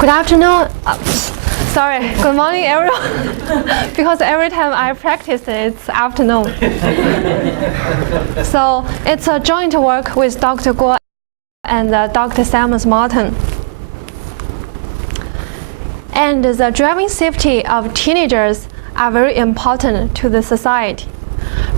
Good afternoon. Sorry, good morning, everyone. Because every time I practice, it's afternoon. So it's a joint work with Dr. Guo and Dr. Simons Martin. And the driving safety of teenagers are very important to the society.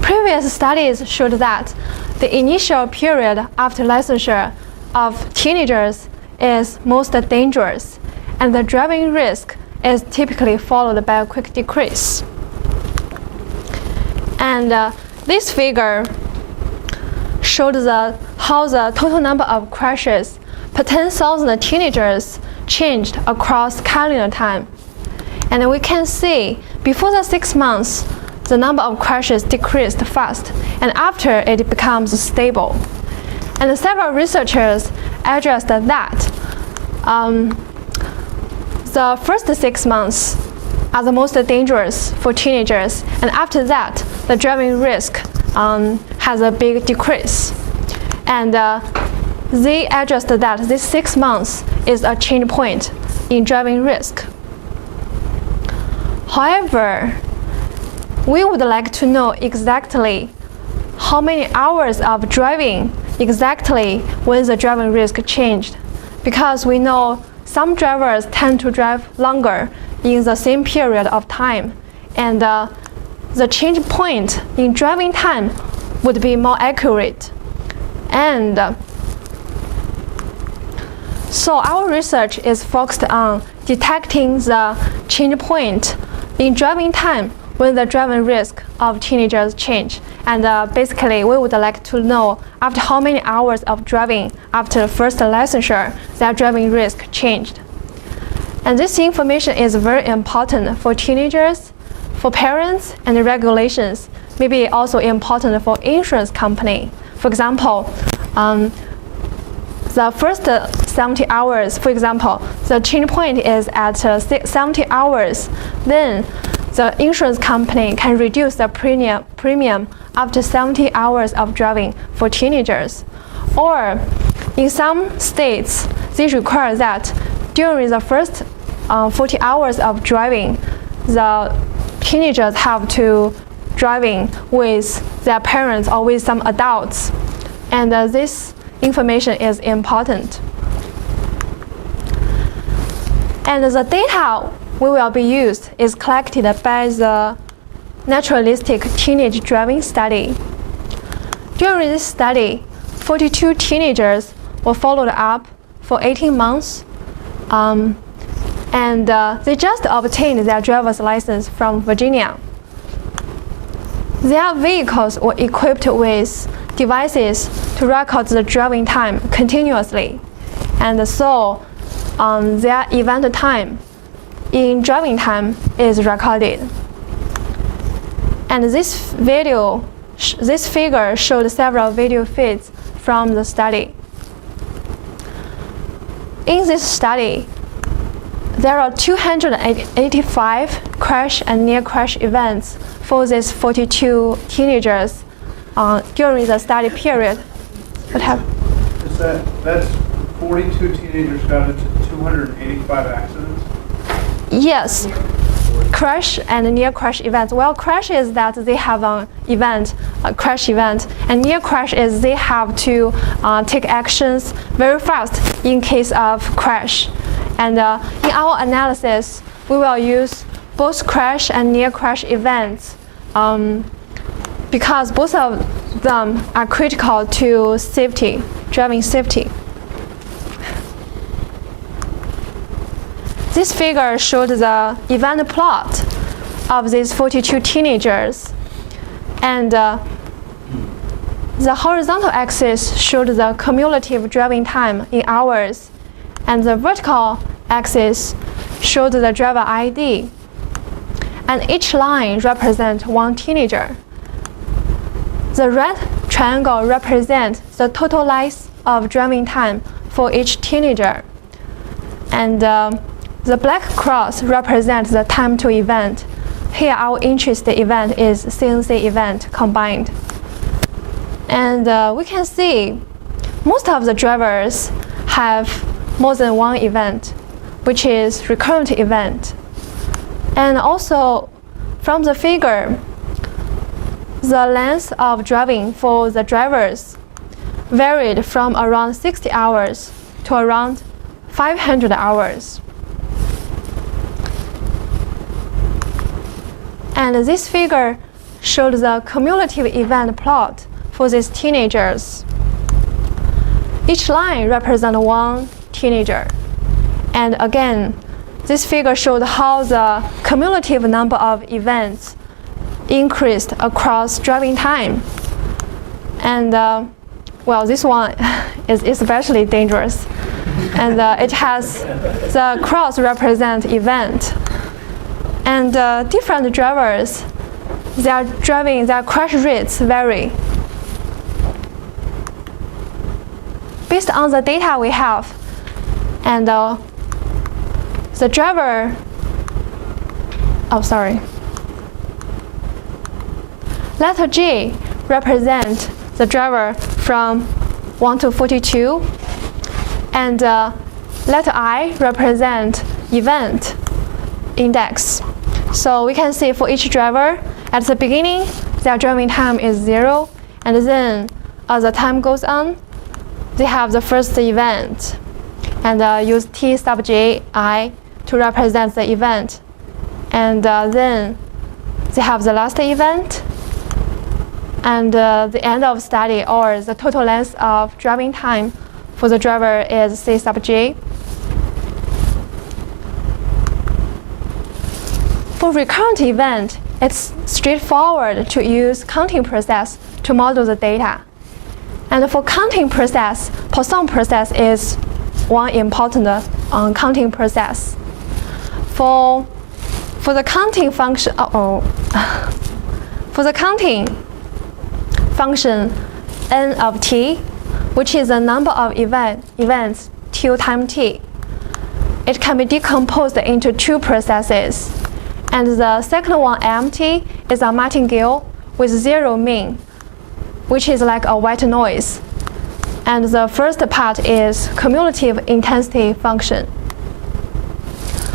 Previous studies showed that the initial period after licensure of teenagers is most dangerous, and the driving risk is typically followed by a quick decrease. And this figure showed how the total number of crashes per 10,000 teenagers changed across calendar time. And we can see before the 6 months, the number of crashes decreased fast, and after it becomes stable. And several researchers addressed that the first 6 months are the most dangerous for teenagers, and after that, the driving risk has a big decrease. And they addressed that this 6 months is a change point in driving risk. However, we would like to know exactly how many hours of driving exactly when the driving risk changed, because we know some drivers tend to drive longer in the same period of time, and the change point in driving time would be more accurate. And so our research is focused on detecting the change point in driving time when the driving risk of teenagers change. And basically, we would like to know after how many hours of driving after the first licensure that driving risk changed. And this information is very important for teenagers, for parents, and regulations. Maybe also important for insurance company. For example, the first 70 hours, for example, the change point is at 70 hours, then the insurance company can reduce the premium after 70 hours of driving for teenagers. Or in some states, they require that during the first 40 hours of driving, the teenagers have to driving with their parents or with some adults. And this information is important. And the data we will be used is collected by the naturalistic teenage driving study. During this study, 42 teenagers were followed up for 18 months, and they just obtained their driver's license from Virginia. Their vehicles were equipped with devices to record the driving time continuously, and so their event time in driving time is recorded. And this figure showed several video feeds from the study. In this study, there are 285 crash and near crash events for these 42 teenagers during the study period. That's 42 teenagers got into 285 accidents? Yes, crash and near crash events. Well, crash is that they have an event, a crash event, and near crash is they have to take actions very fast in case of crash. And in our analysis, we will use both crash and near crash events because both of them are critical to safety, driving safety. This figure showed the event plot of these 42 teenagers. And the horizontal axis showed the cumulative driving time in hours, and the vertical axis showed the driver ID. And each line represents one teenager. The red triangle represents the total life of driving time for each teenager. And the black cross represents the time to event. Here our interest event is CNC event combined. And we can see most of the drivers have more than one event. which is recurrent event. And also, from the figure, the length of driving for the drivers varied from around 60 hours to around 500 hours. And this figure showed the cumulative event plot for these teenagers. Each line represents one teenager. And again, this figure showed how the cumulative number of events increased across driving time. And well, this one is especially dangerous. And it has the cross represent event. And different drivers, their crash rates vary. Based on the data we have, and the driver, letter G represents the driver from 1 to 42, and letter I represents event index. So we can see for each driver, at the beginning, their driving time is 0, and then as the time goes on, they have the first event, and use T sub J I to represent the event. And then they have the last event, and the end of study, or the total length of driving time for the driver is C sub J. For recurrent event, it's straightforward to use counting process to model the data. And for counting process, Poisson process is one important counting process. For the counting function, for the counting function n of t, which is the number of events till time t, it can be decomposed into two processes. And the second one, mt, is a martingale with 0 mean, which is like a white noise. And the first part is cumulative intensity function.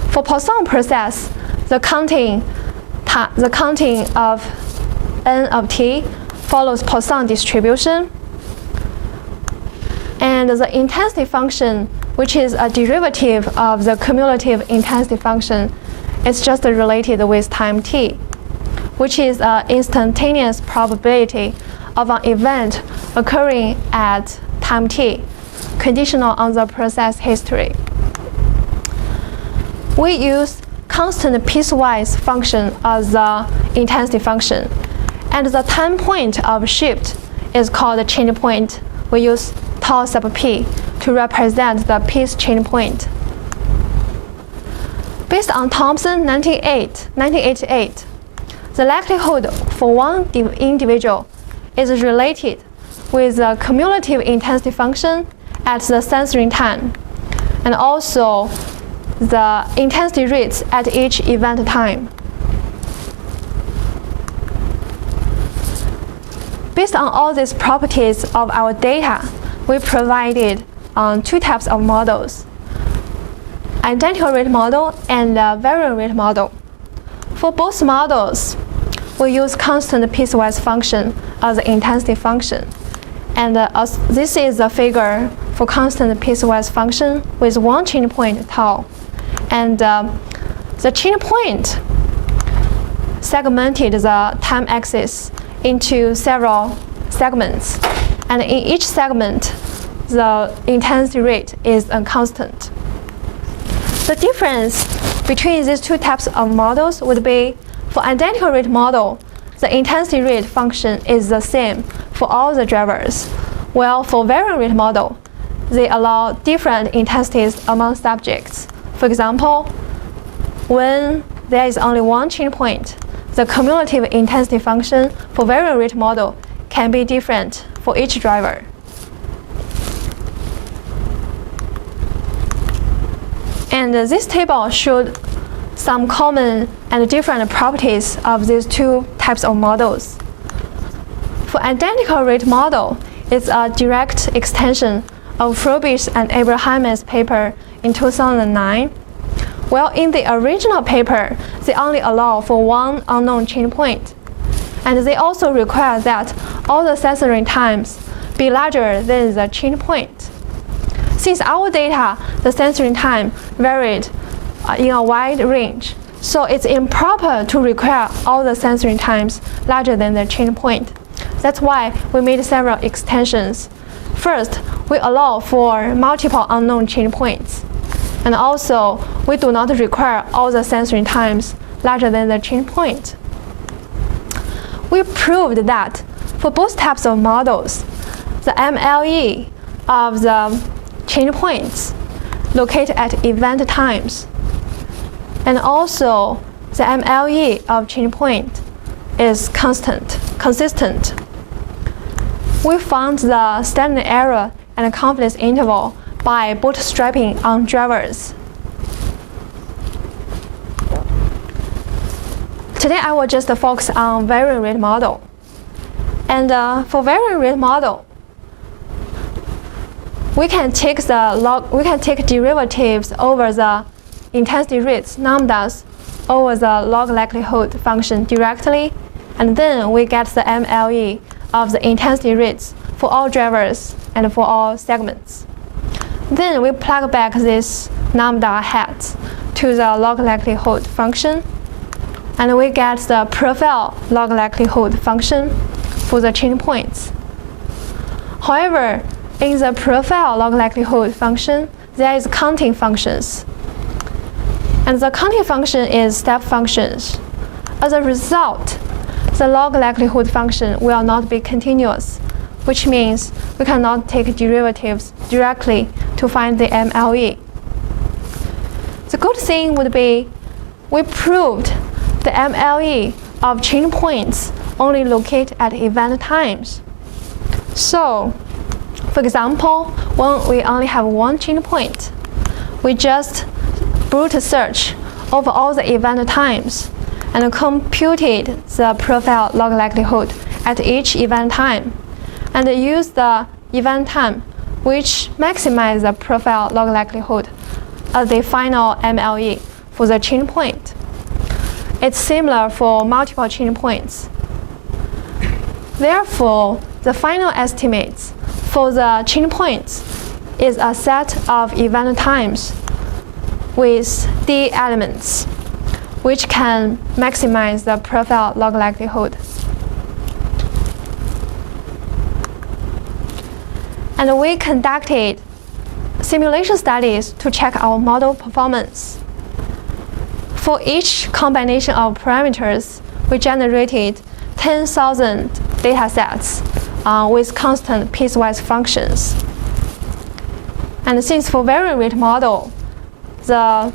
For Poisson process, the counting of n of t follows Poisson distribution. And the intensity function, which is a derivative of the cumulative intensity function, is just related with time t, which is an instantaneous probability of an event occurring at time t, conditional on the process history. We use constant piecewise function as the intensity function, and the time point of shift is called the change point. We use tau sub p to represent the piece change point. Based on Thomson 1988, the likelihood for one individual is related with the cumulative intensity function at the sensing time, and also the intensity rates at each event time. Based on all these properties of our data, we provided two types of models: identical rate model and variant rate model. For both models, we use constant piecewise function as the intensity function. And this is the figure for constant piecewise function with one change point, tau. And the change point segmented the time axis into several segments. And in each segment, the intensity rate is a constant. The difference between these two types of models would be, for identical rate model, the intensity rate function is the same for all the drivers, while for variant rate model, they allow different intensities among subjects. For example, when there is only one change point, the cumulative intensity function for variant rate model can be different for each driver. And this table showed some common and different properties of these two types of models. For identical rate model, it's a direct extension of Frobisher and Abraham's paper in 2009. Well, in the original paper, they only allow for one unknown change point. And they also require that all the sensory times be larger than the change point. Since our data, the sensory time varied in a wide range, so it's improper to require all the sensory times larger than the change point. That's why we made several extensions. First, we allow for multiple unknown change points. And also, we do not require all the sensory times larger than the change point. We proved that for both types of models, the MLE of the change points locate at event times, and also the MLE of change point is consistent. We found the standard error and confidence interval by bootstrapping on drivers. Today I will just focus on variant rate model. And for variant rate model, we can take derivatives over the intensity rates lambdas over the log likelihood function directly, and then we get the MLE of the intensity rates for all drivers and for all segments. Then we plug back this lambda hat to the log likelihood function, and we get the profile log likelihood function for the change points. However, in the profile log likelihood function, there is counting functions. And the counting function is step functions. As a result, the log likelihood function will not be continuous, which means we cannot take derivatives directly to find the MLE. The good thing would be we proved the MLE of change points only locate at event times. So, for example, when we only have one change point, we just brute search over all the event times and computed the profile log likelihood at each event time, and use the event time which maximizes the profile log likelihood as the final MLE for the change point. It's similar for multiple change points. Therefore, the final estimates for the change points is a set of event times with D elements, which can maximize the profile log likelihood. And we conducted simulation studies to check our model performance. For each combination of parameters, we generated 10,000 data sets with constant piecewise functions. And since for variant rate model, the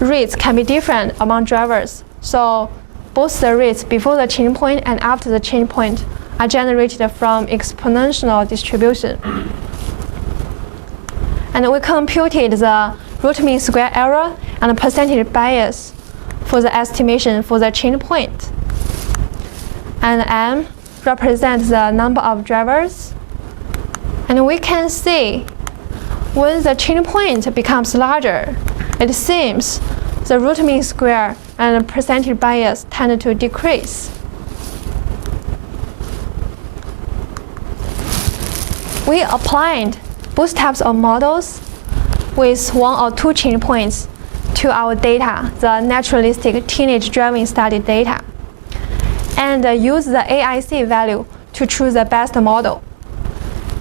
rates can be different among drivers, so both the rates before the change point and after the change point are generated from exponential distribution. And we computed the root mean square error and percentage bias for the estimation for the change point. And M represents the number of drivers. And we can see when the change point becomes larger, it seems the root mean square and percentage bias tend to decrease. We applied both types of models with one or two change points to our data, the naturalistic teenage driving study data, and use the AIC value to choose the best model.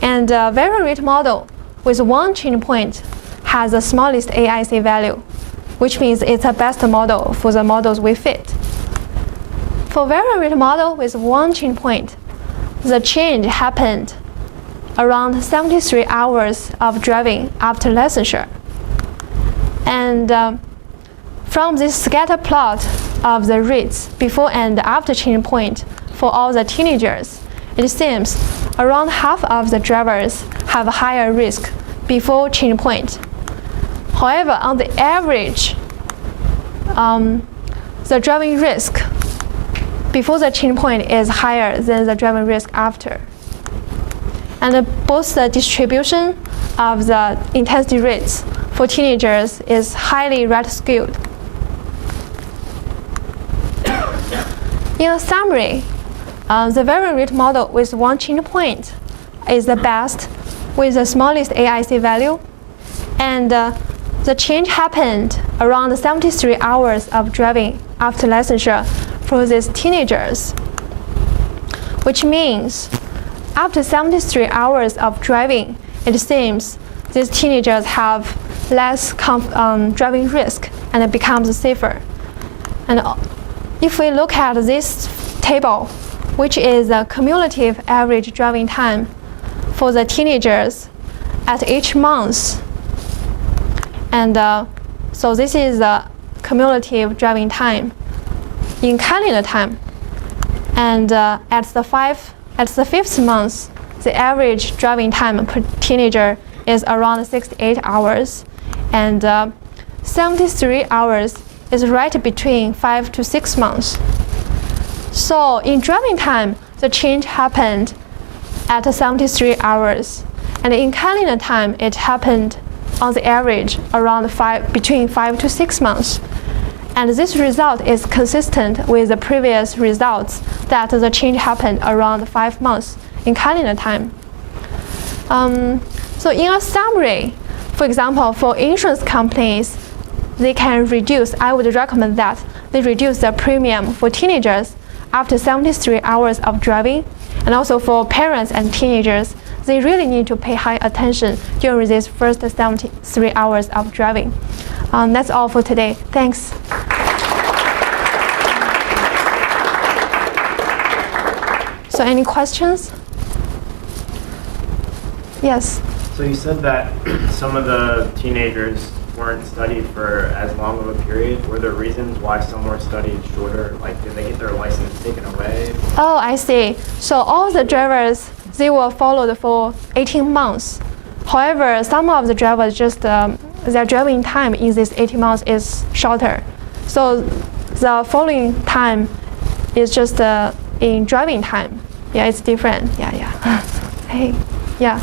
And the variant rate model with one change point has the smallest AIC value, which means it's the best model for the models we fit. For variant rate model with one change point, the change happened around 73 hours of driving after licensure. And from this scatter plot of the rates before and after change point for all the teenagers, it seems around half of the drivers have a higher risk before change point. However, on the average, the driving risk before the change point is higher than the driving risk after. And both the distribution of the intensity rates for for teenagers is highly right-skewed. In a summary, the very rate model with one change point is the best with the smallest AIC value, and the change happened around 73 hours of driving after licensure for these teenagers, which means after 73 hours of driving, it seems these teenagers have less driving risk and it becomes safer. And if we look at this table, which is the cumulative average driving time for the teenagers at each month, and so this is the cumulative driving time in calendar time, and at the fifth month, the average driving time per teenager is around 68 hours, and 73 hours is right between 5 to 6 months. So in driving time, the change happened at 73 hours, and in calendar time, it happened on the average around between 5 to 6 months. And this result is consistent with the previous results that the change happened around 5 months in calendar time. So in a summary, for example, for insurance companies, they can reduce, I would recommend that they reduce the premium for teenagers after 73 hours of driving. And also for parents and teenagers, they really need to pay high attention during these first 73 hours of driving. That's all for today. Thanks. So any questions? Yes? So you said that some of the teenagers weren't studied for as long of a period. Were there reasons why some were studied shorter? Like, did they get their license taken away? Oh, I see. So all the drivers, they were followed for 18 months. However, some of the drivers just, their driving time in this 18 months is shorter. So the following time is just in driving time. Yeah, it's different. Yeah. Hey, yeah.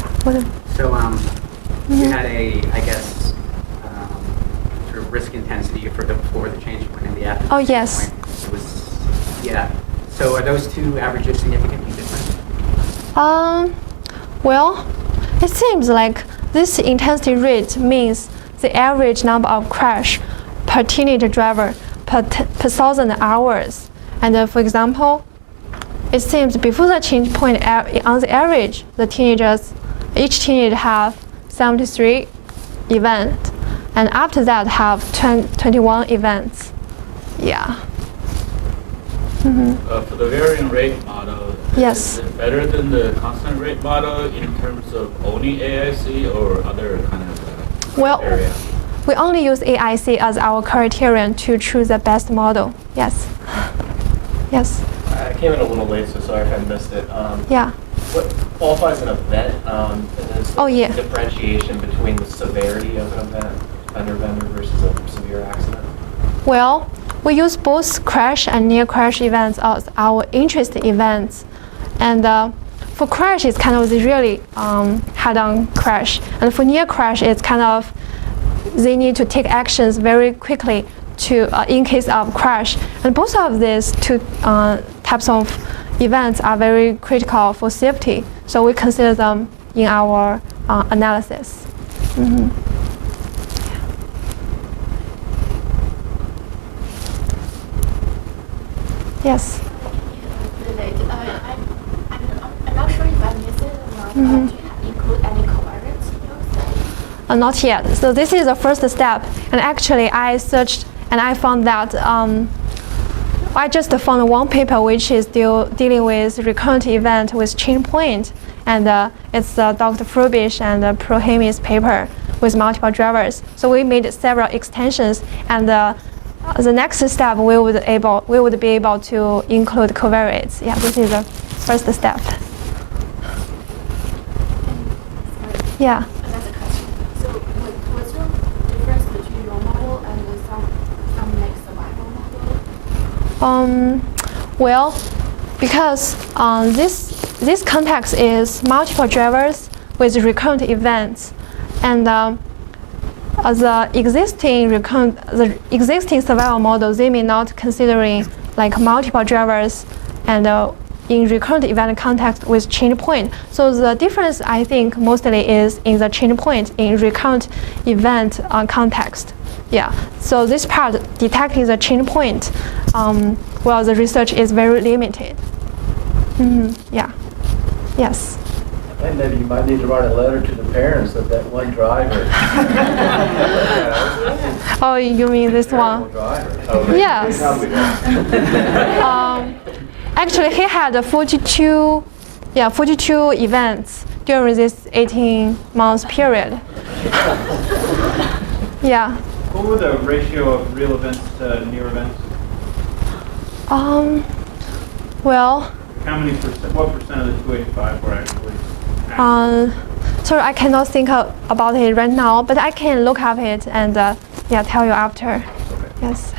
So you had a, I guess, sort of risk intensity for the before the change point and the after. Oh, yes. Point. It was, yeah. So are those two averages significantly different? Well, it seems like this intensity rate means the average number of crash per teenage driver per 1,000 hours. And for example, it seems before the change point, on the average, each teenager have 73 events, and after that have 21 events. Yeah. For the varying rate model, yes. Is it better than the constant rate model in terms of only AIC or other kind of area? We only use AIC as our criterion to choose the best model. Yes. Yes. I came in a little late, so sorry if I missed it. Yeah. What qualifies an event? And is Oh, yeah. differentiation between the severity of an event, fender bender versus a severe accident? Well, we use both crash and near crash events as our interest events. And for crash, it's kind of the really head-on crash. And for near crash, it's kind of they need to take actions very quickly to in case of crash. And both of these two types of events are very critical for safety. So we consider them in our analysis. Mm-hmm. Yes. I'm not sure if I missed it or not. Mm-hmm. Do you include any covariance in your study? Not yet. So this is the first step. And actually, I searched and I found that I just found one paper which is still dealing with recurrent event with chain point, and it's Dr. Frubish and Prohami's paper with multiple drivers. So we made several extensions, and the next step we would be able to include covariates. Yeah, this is the first step. Yeah. Another question. So what's the difference between your model and some like survival model? Well, because this context is multiple drivers with recurrent events, and the existing survival model, they may not considering like multiple drivers and in recurrent event context with change point. So the difference, I think, mostly is in the change point in recurrent event context. Yeah. So this part detecting the change point, well, the research is very limited. Yeah. Yes. And maybe you might need to write a letter to the parents of that one driver. Oh, you mean this one? Driver. Yes. Actually, he had 42 events during this 18 months period. Yeah. What were the ratio of real events to near events? Well. How many percent? What percent of the 285 were actually? Sorry, I cannot think about it right now, but I can look up it and yeah, tell you after. Okay. Yes.